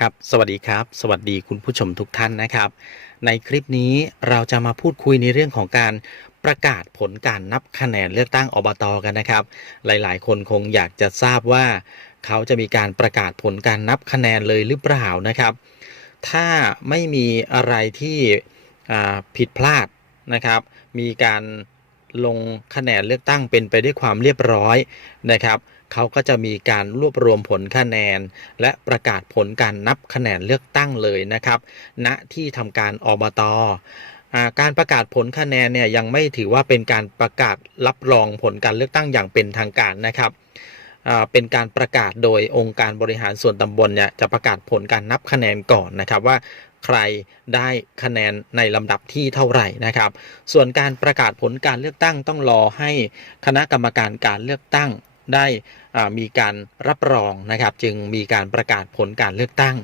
ครับสวัสดีครับ สวัสดีคุณผู้ชมทุกท่านนะครับ ในคลิปนี้เราจะมาพูดคุยในเรื่องของการประกาศผลการนับคะแนนเลือกตั้งอบตกันนะครับ หลายๆ คนคงอยากจะทราบว่า เขาจะมีการประกาศผลการนับคะแนนเลยหรือเปล่านะครับ ถ้าไม่มีอะไรที่ผิดพลาดนะครับ มีการ ลงคะแนนเลือกตั้งเป็นไปด้วยความเรียบร้อยนะครับเขาก็จะมีการรวบรวมผลคะแนน และประกาศผลการนับคะแนนเลือกตั้งเลยนะครับ ณที่ทำการอบตอการประกาศผลคะแนนเนี่ยยังไม่ถือว่าเป็นการประกาศรับรองผลการเลือกตั้งอย่างเป็นทางการนะครับ เป็นการประกาศโดยองค์การบริหารส่วนตำบลเนี่ยจะประกาศผลการนับคะแนนก่อนนะครับว่าใครได้คะแนนในลำดับที่เท่าไหร่นะครับ ส่วนการประกาศผลการเลือกตั้งต้องรอให้คณะกรรมการการเลือกตั้งได้มีการรับรองนะครับ จึงมีการประกาศผลการเลือกตั้ง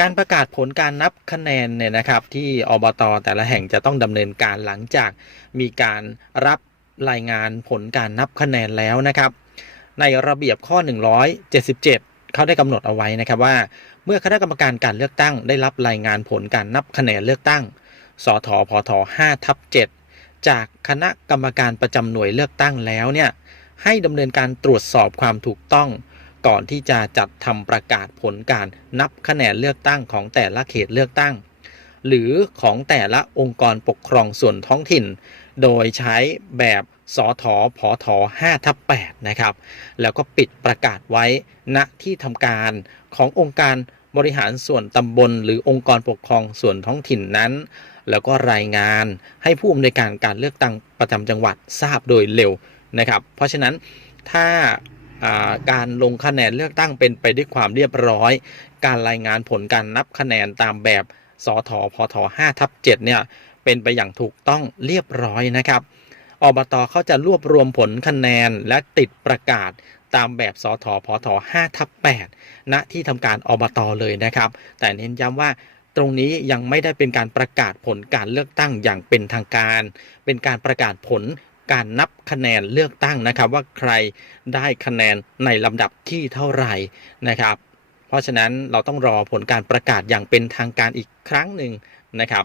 การประกาศผลการนับคะแนนเนี่ยนะครับที่อบตแต่ละแห่งจะต้องดำเนินการหลังจากมีการรับรายงานผลการนับคะแนนแล้วนะครับ ในระเบียบข้อ 177 เขาได้กำหนดเอาไว้นะครับว่า เมื่อคณะกรรมการการเลือกตั้งได้รับรายงานผลการนับคะแนนเลือกตั้ง สทพท5ทับ7จากคณะกรรมการประจำหน่วยเลือกตั้งแล้วเนี่ยให้ดำเนินการตรวจสอบความถูกต้อง ก่อนที่จะจัดทำประกาศผลการนับคะแนนเลือกตั้งของแต่ละเขตเลือกตั้ง หรือของแต่ละองค์กรปกครองส่วนท้องถิ่น โดยใช้แบบสทพท5ทับ8นะครับ แล้วก็ปิดประกาศไว้ณที่ทำการขององค์การบริหารส่วนตำบล หรือองค์กรปกครองส่วนท้องถิ่นนั้น แล้วก็รายงานให้ผู้อำนวยการการเลือกตั้งประจำจังหวัดทราบโดยเร็วนะครับ เพราะฉะนั้นถ้าการลงคะแนนเลือกตั้งเป็นไปด้วยความเรียบร้อย การรายงานผลการนับคะแนนตามแบบสทพท5ทับ7เนี่ย เป็นไปอย่างถูกต้องเรียบร้อยนะครับอบตเขาจะรวบรวมผลคะแนนและติดประกาศตามแบบสทพท5ทับ8ณที่ทำการอบตเลยนะครับ แต่เน้นย้ำว่าตรงนี้ยังไม่ได้เป็นการประกาศผลการเลือกตั้งอย่างเป็นทางการ เป็นการประกาศผลการนับคะแนนเลือกตั้งนะครับ ว่าใครได้คะแนนในลำดับที่เท่าไหร่นะครับ เพราะฉะนั้นเราต้องรอผลการประกาศอย่างเป็นทางการอีกครั้งหนึ่งนะครับ